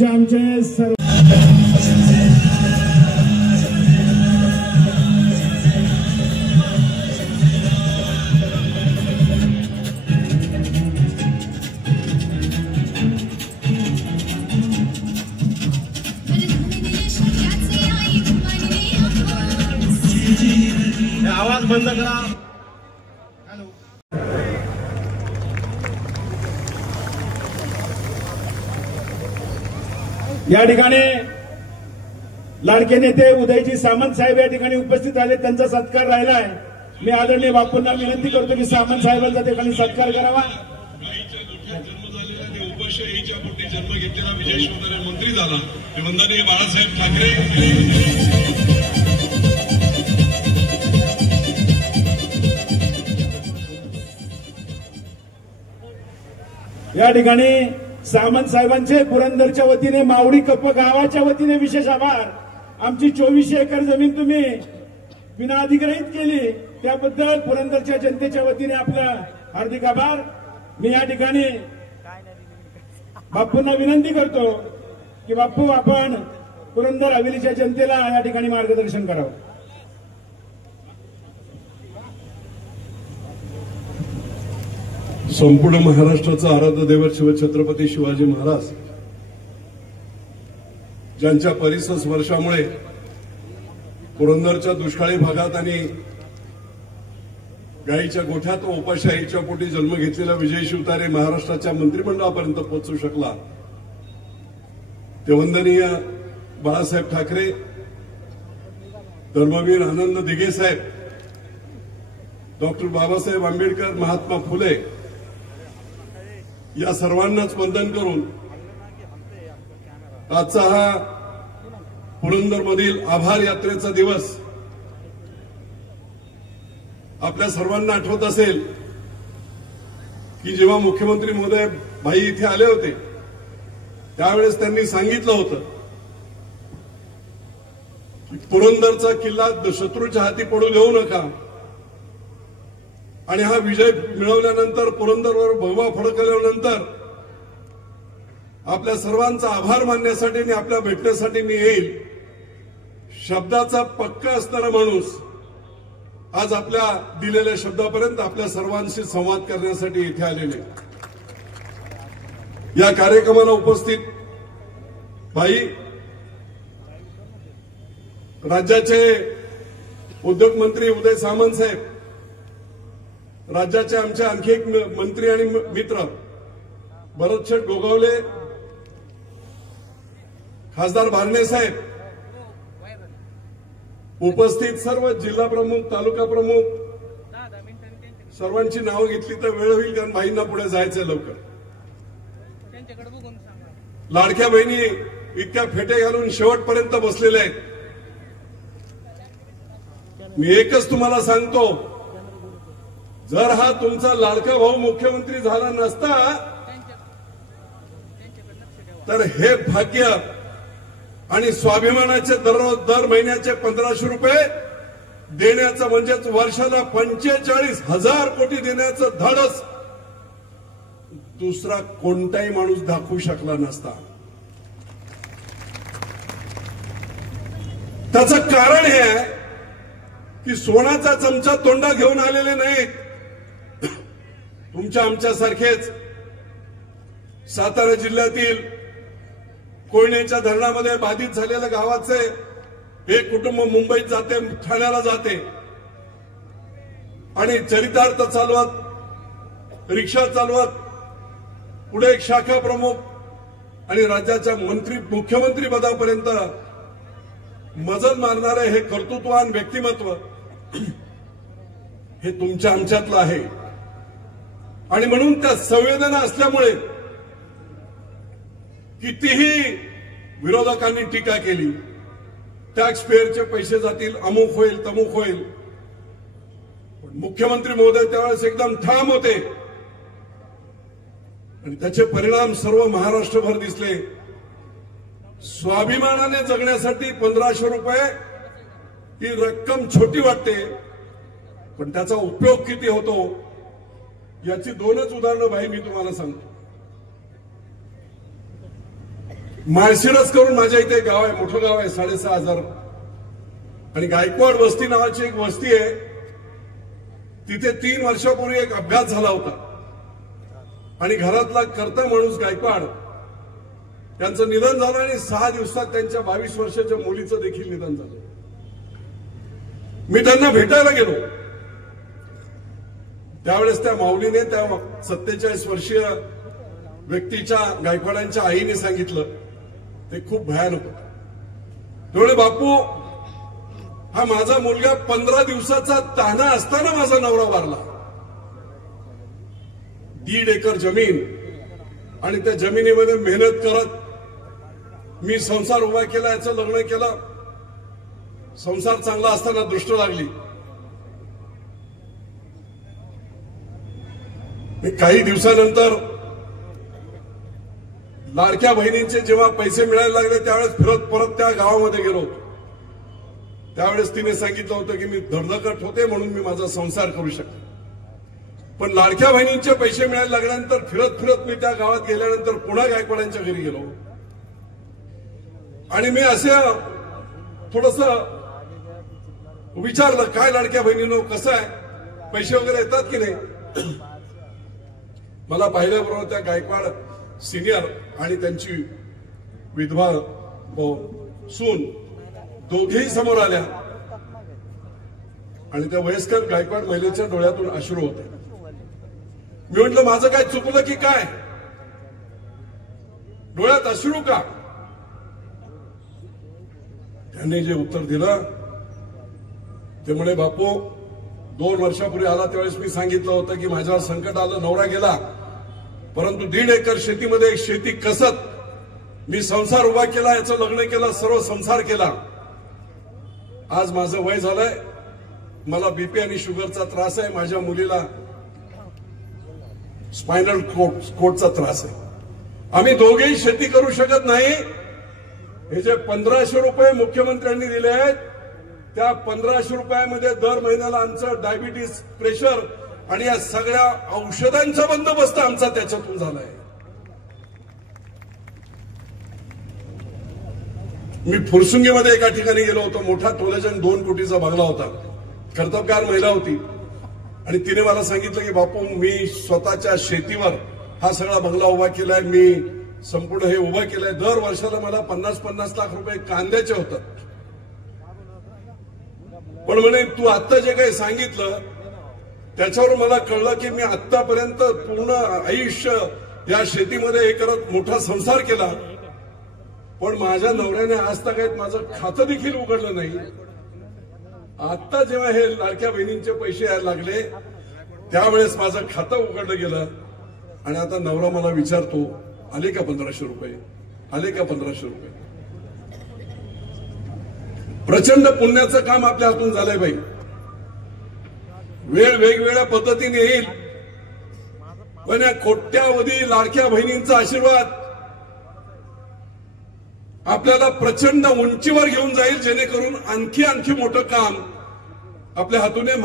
तुमच्या आमचे सर्व आवाज बंद करा। हॅलो, या ठिकाणी लाडके नेते उदयजी सामंत साहेब या ठिकाणी उपस्थित आले, त्यांचा सत्कार राहिलाय। मी आदरणीय बापूंना विनंती करतो की सामंत साहेबांचा त्या ठिकाणी सत्कार करावा। जन्म झालेला आणि उपशाहीच्या पोटी जन्म घेतलेला विजय शिवतारे मंत्री झाला, वंदनीय बाळासाहेब ठाकरे। या ठिकाणी सामंत साहेबांचे पुरंदरच्या वतीने, मावडी कप्प गावाच्या वतीने विशेष आभार। आमची 2400 एकर जमीन तुम्ही विना अधिग्रहित केली, त्याबद्दल पुरंदरच्या जनतेच्या वतीने आपला हार्दिक आभार। मी या ठिकाणी बापूंना विनंती करतो की बापू, आपण पुरंदर हवेलीच्या जनतेला या ठिकाणी मार्गदर्शन करावं। संपूर्ण महाराष्ट्राचा आराध्य दैवत शिवछत्रपती शिवाजी महाराज ज्यांच्या परिसर वर्षामुळे पुरंदरच्या दुष्काळी भागात आणि गाईच्या गोठ्यात व उपाशाहीच्या पोटी जन्म घेतलेला विजय शिवतारे महाराष्ट्राच्या मंत्रिमंडळापर्यंत पोहोचू शकला, ते वंदनीय बाळासाहेब ठाकरे, धर्मवीर आनंद दिघे साहेब, डॉक्टर बाबासाहेब आंबेडकर, महात्मा फुले या सर्वांनाच वंदन करून आजचा हा पुरंदरमधील आभार यात्रेचा दिवस आपल्या सर्वांना आठवत असेल की जेव्हा मुख्यमंत्री महोदय भाई इथे आले होते त्यावेळेस त्यांनी सांगितलं होतं की पुरंदरचा किल्ला शत्रूच्या हाती पडू देऊ नका, आणि हा विजय मिळवल्यानंतर, पुरंदरवर भगवा फडकवल्यानंतर आपल्या सर्वांचा आभार मानण्यासाठी आणि आपल्या भेटण्यासाठी मी येईल। शब्दाचा पक्का असणारा माणूस आज आपल्या दिलेल्या शब्दापर्यंत आपल्या सर्वांशी संवाद करण्यासाठी इथे आलेले। या कार्यक्रमाला उपस्थित भाई, राज्याचे उद्योगमंत्री उदय सामंत साहेब, राज्याचे आमचे आणखी एक मंत्री आणि मित्र भरतशेठ गोगावले, खासदार भारणे साहेब, उपस्थित सर्व जिल्हा प्रमुख, तालुका प्रमुख, सर्वांची नावं घेतली तर वेळ होईल, कारण भाईंना पुढे जायचंय लवकर। लाडक्या बहिणी इतक्या फेटे घालून शेवटपर्यंत बसलेल्या आहेत। मी एकच तुम्हाला सांगतो, जर हा तुमचा लाडका भाऊ मुख्यमंत्री झाला नसता तर हे भाग्य आणि स्वाभिमानाचे दर महिन्याचे 1500 रुपये देण्याचं, म्हणजेच वर्षाला 45,000 कोटी देण्याचं धाडस दुसरा कोणताही माणूस दाखवू शकला नसता। त्याचं कारण हे आहे की सोन्याचा चमचा तोंडा घेऊन आलेले नाहीत। तुमच्या आमच्यासारखेच सातारा जिल्ह्यातील कोयनेच्या धरणामध्ये बाधित झालेल्या गावाचे एक कुटुंब मुंबईत जाते, ठाण्याला जाते आणि चरितार्थ चालवत, रिक्षा चालवत पुढे एक शाखा प्रमुख आणि राज्याच्या मुख्यमंत्री पदापर्यंत मजल मारणारे हे कर्तृत्ववान व्यक्तिमत्व हे तुमच्या आमच्यातलं आहे। आणि म्हणून त्या संवेदना असल्यामुळे कितीही विरोधकांनी टीका केली, टॅक्स पेअरचे पैसे जातील, अमुक होईल, तमुक होईल, पण मुख्यमंत्री महोदय त्यावेळेस एकदम ठाम होते आणि त्याचे परिणाम सर्व महाराष्ट्रभर दिसले। स्वाभिमानाने जगण्यासाठी 1500 रुपये ही रक्कम छोटी वाटते, पण त्याचा उपयोग किती होतो याची 2च उदाहरणं भाई मी तुम्हाला सांगतो। माळशिरस करून माझ्या इथे एक गाव आहे, मोठं गाव आहे, 6,500 आणि गायकवाड वस्ती नावाची एक वस्ती आहे. तिथे 3 वर्षापूर्वी एक अपघात झाला होता आणि घरातला कर्ता माणूस गायकवाड त्यांचं निधन झालं आणि 6 दिवसात त्यांच्या 22 वर्षाच्या मुलीचं देखील निधन झालं. मी त्यांना भेटायला गेलो. त्यावेळेस त्या माऊलीने त्या 47 वर्षीय व्यक्तीच्या गायकवाडांच्या आईने सांगितलं ते खूप भयानक होतं. तेवढे बापू, हा माझा मुलगा 15 दिवसाचा तान्हा असताना माझा नवरा वारला. 1.5 एकर जमीन आणि त्या जमिनीमध्ये मेहनत करत मी संसार उभा केला, याचं लग्न केलं. संसार चांगला असताना दृष्ट लागली. मी काही दिवसानंतर लाडक्या बहिणींचे जेव्हा पैसे मिळायला लागले त्यावेळेस फिरत परत त्या गावामध्ये गेलो. त्यावेळेस तिने सांगितलं होतं की मी धडधकट होते म्हणून मी माझा संसार करू शकतो. पण लाडक्या बहिणींचे पैसे मिळायला लागल्यानंतर फिरत फिरत मी त्या गावात गेल्यानंतर पुन्हा गायकवाडांच्या घरी गेलो आणि मी असं थोडस विचारलं, काय लाडक्या बहिणींनो, कसं आहे, पैसे वगैरे येतात की नाही. मला पाहिल्याबरोबर त्या गायकवाड सिनियर आणि त्यांची विधवा सून दोघेही समोर आल्या आणि त्या वयस्कर गायकवाड महिलेच्या डोळ्यातून अश्रू होते. मी म्हटलं, माझं काय चुकलं की काय, डोळ्यात अश्रू का. त्यांनी जे उत्तर दिलं ते म्हणे, बापू 2 वर्षापूर्वी आला त्यावेळेस मी सांगितलं होतं की माझ्यावर संकट आलं, नवरा गेला, परंतु 1.5 एकर शेतीमध्ये एक शेती कसत मी संसार उभा केला, याचं लग्न केलं, सर्व संसार केला. आज माझं वय झालंय, मला बीपी आणि शुगरचा त्रास आहे, माझ्या मुलीला स्पायनल कोडचा त्रास आहे. आम्ही दोघेही शेती करू शकत नाही. हे जे 1500 रुपये मुख्यमंत्र्यांनी दिले आहेत त्या 1500 रुपयामध्ये दर महिन्याला आमचं डायबिटीस, प्रेशर आणि या सगळ्या औषधांचा बंदोबस्त आमचा त्याच्यातून झालाय. मी फुरसुंगीमध्ये एका ठिकाणी गेलो होतो. मोठा टोलेजन 2 कोटीचा बंगला होता. कर्तबगार महिला होती आणि तिने मला सांगितलं की बापू, मी स्वतःच्या शेतीवर हा सगळा बंगला उभा केलाय, मी संपूर्ण हे उभं केलंय. दर वर्षाला मला 50-50 लाख रुपये कांद्याचे होतात. पण म्हणे, तू आता जे काही सांगितलं त्याच्यावर मला कळलं की मी आतापर्यंत पूर्ण आयुष्य या शेतीमध्ये हे करत मोठा संसार केला, पण माझ्या नवऱ्याने आज तक माझं खातं देखील उघडलं नाही. आता जेव्हा हे लाडक्या बहिणींचे पैसे यायला लागले त्यावेळेस माझं खातं उघडलं गेलं आणि आता नवरा मला विचारतो, आले का 1500 रुपये, आले का 1500 रुपये. प्रचंड पुण्याचं काम आपल्या हातून झालंय बाई. वेळ वेगवेगळ्या पद्धतीने येईल, पण या कोट्यावधी लाडक्या बहिणींचा आशीर्वाद आपल्याला प्रचंड उंचीवर घेऊन जाईल, जेणेकरून आणखी मोठं काम आपल्या हातून या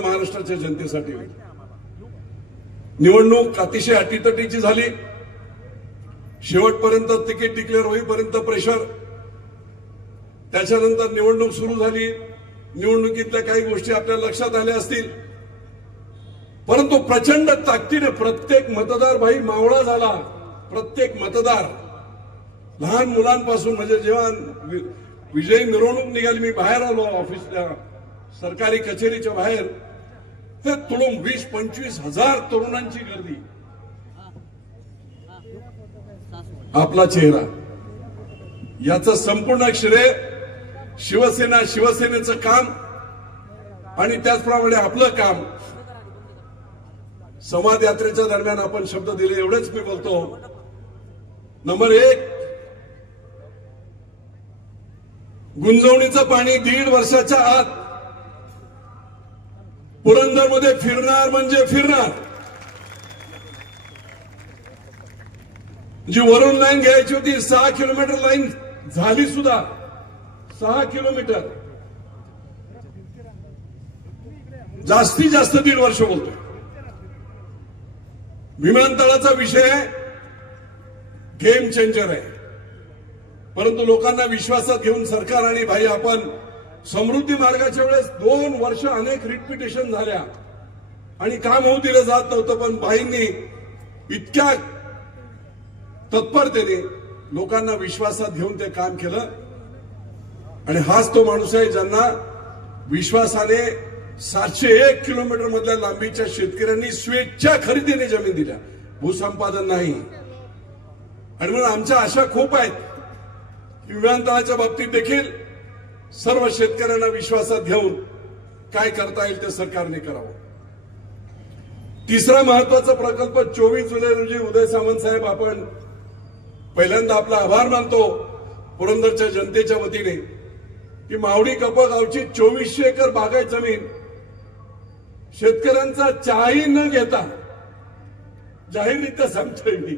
महाराष्ट्राच्या जनतेसाठी होईल. निवडणूक अतिशय अटीतटीची झाली. शेवटपर्यंत तिकीट डिक्लेअर होईपर्यंत प्रेशर. त्याच्यानंतर निवडणूक सुरू झाली. निवडणुकीतल्या काही गोष्टी आपल्या लक्षात आल्या असतील, परंतु प्रचंड ताकदीने प्रत्येक मतदार भाई मावळा झाला. प्रत्येक मतदार लहान मुलांपासून, म्हणजे जेव्हा विजयी मिरवणूक निघाली, मी बाहेर आलो ऑफिसच्या सरकारी कचेरीच्या बाहेर, हे तुडून 20-25 हजार तरुणांची गर्दी. आपला चेहरा, याचं संपूर्ण श्रेय शिवसेनेचं काम आणि त्याचप्रमाणे आपलं काम. संवाद यात्रेच्या दरम्यान आपण शब्द दिले, एवढेच मी बोलतो. नंबर 1, गुंजवणीचं पाणी 1.5 वर्षाच्या आत पुरंदरमध्ये फिरणार म्हणजे फिरणार. जी वरून लाईन घ्यायची होती 6 किलोमीटर लाईन झाली सुद्धा. 6 किलोमीटर, जास्तीत जास्त 1.5 वर्ष बोलतोय. विमानतळाचा विषय गेम चेंजर आहे. परंतु लोकांना विश्वासात घेऊन सरकार आणि भाई आपण समृद्धी मार्गाच्या वेळेस 2 वर्ष अनेक रिपिटेशन झाल्या आणि काम होऊ दिलं जात नव्हतं, पण भाईंनी इतक्या तत्परतेने लोकांना विश्वासात घेऊन ते काम केलं. आणि हाच तो माणूस आहे ज्यांना विश्वासाने 701 किलोमीटर मधल्या लांबीच्या शेतकऱ्यांनी स्वेच्छा खरेदीने जमीन दिल्या, भूसंपादन नाही. आणि म्हणून आमच्या आशा खूप आहेत की विमानतळाच्या बाबतीत देखील सर्व शेतकऱ्यांना विश्वासात घेऊन काय करता येईल ते सरकारने करावं. तिसरा महत्वाचा प्रकल्प 24 जुलै रोजी उदय सामंत साहेब, आपण पहिल्यांदा आपला आभार मानतो पुरंदरच्या जनतेच्या वतीने की मावडी कपगावची 2400 एकर बागायत जमीन शेतकऱ्यांचा चहाही न घेता, जाहीररित्या सांगतोय मी,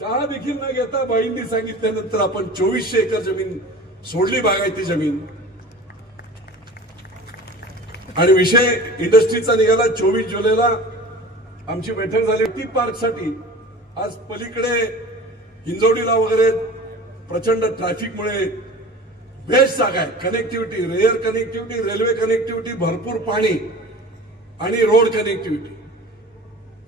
चहा देखील न घेता बाईंनी सांगितल्यानंतर आपण 2400 एकर जमीन सोडली, बागायती जमीन. आणि विषय इंडस्ट्रीचा निघाला. 24 जुलैला आमची बैठक झाली टी पार्कसाठी. आज पलीकडे हिंजवडीला वगैरे प्रचंड ट्रॅफिकमुळे बेस्ट जागा आहे. Connectivity, rare connectivity, railway connectivity, भरपूर पाणी आणि रोड कनेक्टिव्हिटी.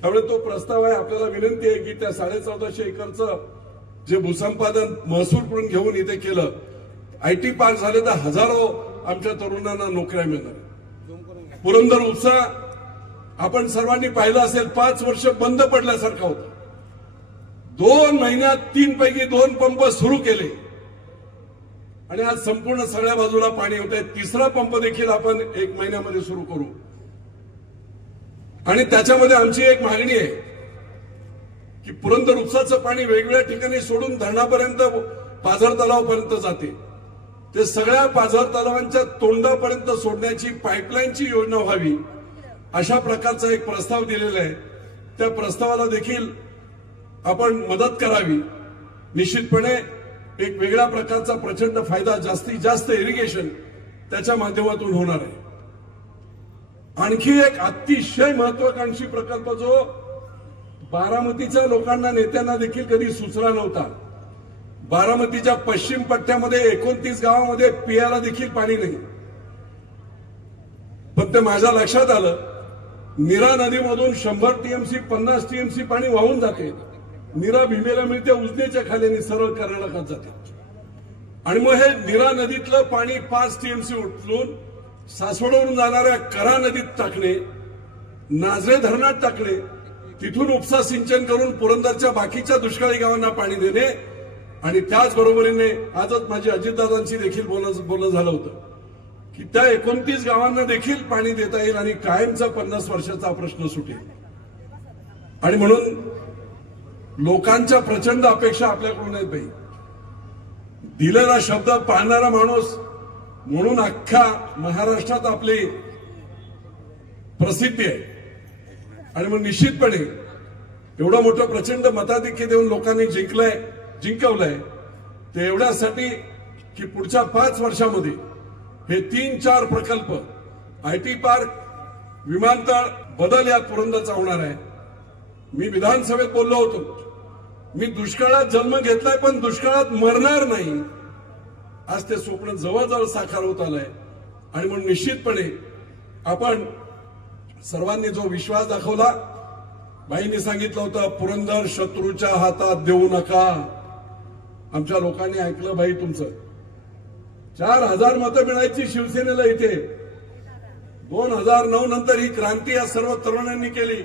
त्यामुळे तो प्रस्ताव आहे. आपल्याला विनंती आहे की त्या 1450 एकरचं जे भूसंपादन महसूल करून घेऊन इथे केलं, आयटी पार्क झाले तर हजारो आमच्या तरुणांना नोकऱ्या मिळणार. पुरंदर उपसा आपण सर्वांनी पाहिलं असेल, 5 वर्ष बंद पडल्यासारखा होता. 2 महिन्यात 3 पैकी 2 पंप सुरू केले आणि आज संपूर्ण सगळ्या बाजूला पाणी होत आहे. 3रा पंप देखील आपण 1 महिन्यामध्ये सुरू करू. आणि त्याच्यामध्ये आमची एक मागणी आहे की पुरंदर उपसाचं पाणी वेगवेगळ्या ठिकाणी सोडून धरणापर्यंत, पाझर तलावापर्यंत जाते. ते सगळ्या पाझर तलावांच्या तोंडापर्यंत सोडण्याची पाईपलाईनची योजना व्हावी, अशा प्रकारचा एक प्रस्ताव दिलेला आहे. त्या प्रस्तावाला देखील आपण मदत करावी. निश्चितपणे एक वेगळ्या प्रकारचा प्रचंड फायदा, जास्तीत जास्त इरिगेशन त्याच्या माध्यमातून होणार आहे. आणखी एक अतिशय महत्वाकांक्षी प्रकल्प जो बारामतीच्या लोकांना, नेत्यांना देखील कधी सुचला नव्हता. बारामतीच्या पश्चिम पट्ट्यामध्ये 29 गावांमध्ये पियाला देखील पाणी नाही. पण ते माझ्या लक्षात आलं, नीरा नदीमधून 100 टीएमसी 50 टीएमसी पाणी वाहून जाते. नीरा भीमेला मिळते, उजनीच्या खाली सरळ कर्नाटकात जाते. आणि मग हे नीरा नदीतलं पाणी 5 टीएमसी उचलून सासवडवरून जाणाऱ्या करा नदीत टाकणे, नाझरे धरणात टाकणे, तिथून उपसा सिंचन करून पुरंदरच्या बाकीच्या दुष्काळी गावांना पाणी देणे. आणि त्याचबरोबरीने आजच माझी अजितदादांची देखील बोलणं झालं होतं की त्या 29 गावांना देखील पाणी देता येईल आणि कायमचा 50 वर्षाचा प्रश्न सुटेल. आणि म्हणून लोकांच्या प्रचंड अपेक्षा आपल्याकडून आहेत. बाई, दिलेला शब्द पाळणारा माणूस म्हणून अख्ख्या महाराष्ट्रात आपली प्रसिद्धी आहे. आणि मग निश्चितपणे एवढं मोठं प्रचंड मताधिक्य देऊन लोकांनी जिंकवलंय ते एवढ्यासाठी की पुढच्या 5 वर्षामध्ये हे 3-4 प्रकल्प, आयटी पार्क, विमानतळ, बदल यात पुरंदरचा होणार आहे. मी विधानसभेत बोललो होतो, मी दुष्काळात जन्म घेतलाय पण दुष्काळात मरणार नाही. आज ते स्वप्न जवळजवळ साकार होत आलंय. आणि म्हणून निश्चितपणे आपण सर्वांनी जो विश्वास दाखवला, बाईंनी सांगितलं होतं पुरंदर शत्रूच्या हातात देऊ नका. आमच्या लोकांनी ऐकलं बाई तुमचं. 4000 मतं मिळायची शिवसेनेला इथे. 2009 नंतर ही क्रांती या सर्व तरुणांनी केली,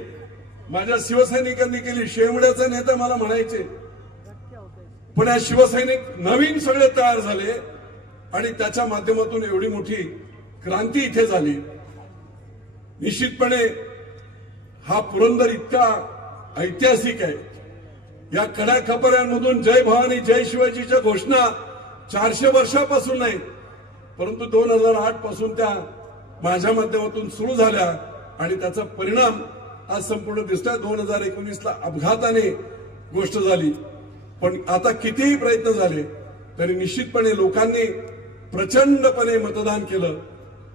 माझ्या शिवसैनिकांनी केली. शेवड्याचे नेते मला म्हणायचे, पण या शिवसैनिक नवीन सगळे तयार झाले आणि त्याच्या माध्यमातून एवढी मोठी क्रांती इथे झाली. निश्चितपणे हा पुरंदर इतका ऐतिहासिक आहे. या कड्या खपऱ्यांमधून जय भवानी जय शिवाजीच्या घोषणा 400 वर्षापासून नाही, परंतु 2008 पासून त्या माझ्या माध्यमातून सुरू झाल्या आणि त्याचा परिणाम आज संपूर्ण दिसतोय. 2019ला अपघाताने गोष्ट झाली, पण आता कितीही प्रयत्न झाले तरी निश्चितपणे लोकांनी प्रचंडपणे मतदान केलं.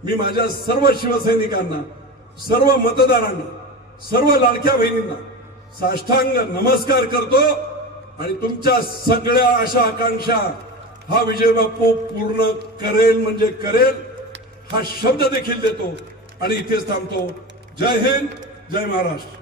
मी माझ्या सर्व शिवसैनिकांना, सर्व मतदारांना, सर्व लाडक्या बहिणींना साष्टांग नमस्कार करतो आणि तुमच्या सगळ्या आशा आकांक्षा हा विजय बापू पूर्ण करेल म्हणजे करेल हा शब्द देखील देतो आणि इथेच थांबतो. जय हिंद, जय महाराष्ट्र.